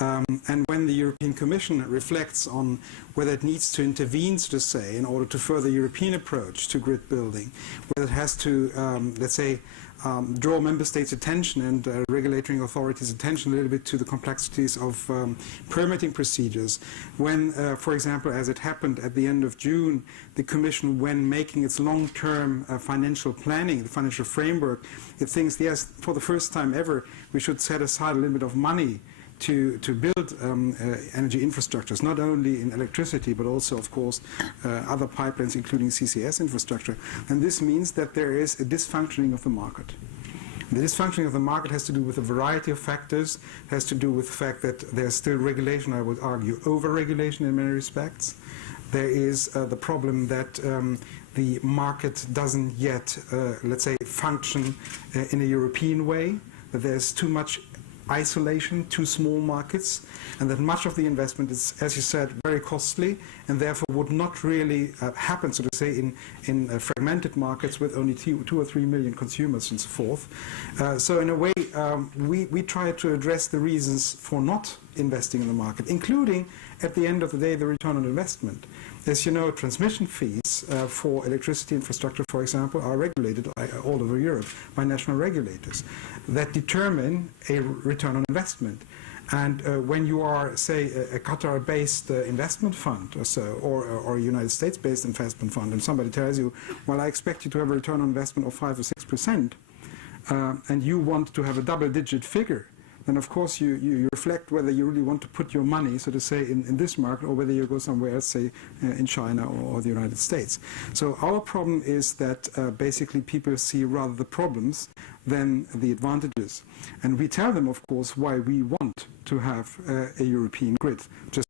And when the European Commission reflects on whether it needs to intervene, so to say, in order to further the European approach to grid building, whether it has to, let's say, draw member states' attention and regulatory authorities' attention a little bit to the complexities of permitting procedures. When, for example, as it happened at the end of June, the Commission, when making its long-term financial planning, the financial framework, it thinks, yes, for the first time ever, we should set aside a little bit of money to build energy infrastructures, not only in electricity, but also, of course, other pipelines, including CCS infrastructure. And this means that there is a dysfunctioning of the market. The dysfunctioning of the market has to do with a variety of factors, has to do with the fact that there's still regulation, I would argue, over-regulation in many respects. There is the problem that the market doesn't yet, let's say, function in a European way, that there's too much isolation, too small markets, and that much of the investment is, as you said, very costly and therefore would not really happen, so to say, in fragmented markets with only 2 or 3 million consumers and so forth. So in a way, we try to address the reasons for not investing in the market, including, at the end of the day, the return on investment. As you know, transmission fees for electricity infrastructure, for example, are regulated all over Europe by national regulators that determine a return on investment. And when you are, say, a Qatar-based investment fund or so, or a United States-based investment fund, and somebody tells you, well, I expect you to have a return on investment of 5 or 6%, and you want to have a double-digit figure, then of course you reflect whether you really want to put your money, so to say, in this market, or whether you go somewhere else, say in China or the United States. So our problem is that basically people see rather the problems than the advantages. And we tell them, of course, why we want to have a European grid. Just